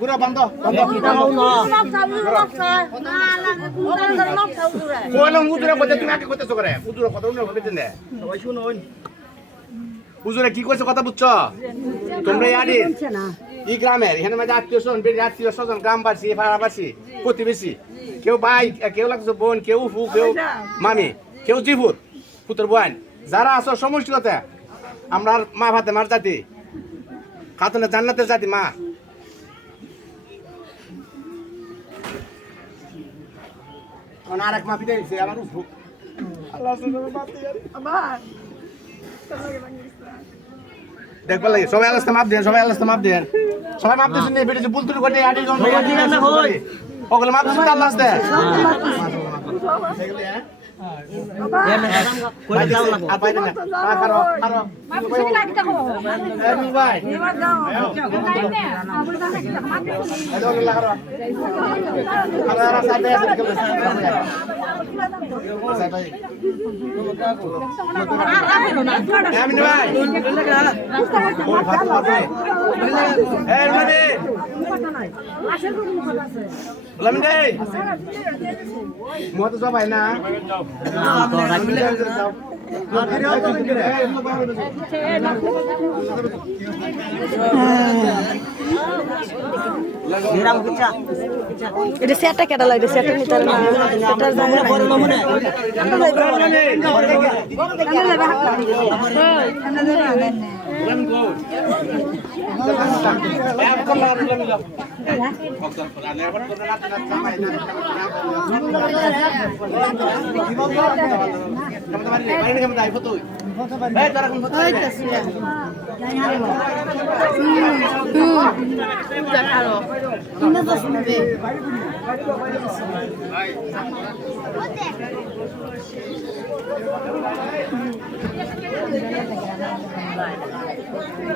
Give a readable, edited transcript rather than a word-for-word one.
ঘুরে বন্ধ কইলাম উজুরে বলতে তুমি আগে কইতেছো করে উজুরে কথা উনি হবে দেন সবাই শুনুন উজুরে কি কইছে কথা বুঝছো তোমরা ইয়াদি এই গ্রামের এখানে মাঝে আত্মীয় স্বজন গ্রামবাসী পাড়াবাসী প্রতিবেশী কেউ ভাই কেউ লাগছে বোন কেউ ফু কেউ মামি কেউ জিফুত পুত্র বোন যারা আছো সমষ্টিগত আমরা মা ভাতে মার জাতি খাতুনে জান্নাতের জাতি মা আরেক মা বিদায় দিছে আমার আল্লাহ দেখবার লাগে সবাই আল্লাহ মাপ দেন সবাই আল্লাহ মাপ দেন সবাই মাপ দিছেন এই ভিডিও বুলতুল করে আডি জন ওগুলো মাপ দিছেন আল্লাহ আছে মতো সবাই না এটা সেটটা কেটে লাগে সেটটা নিতে না সেটার জায়গা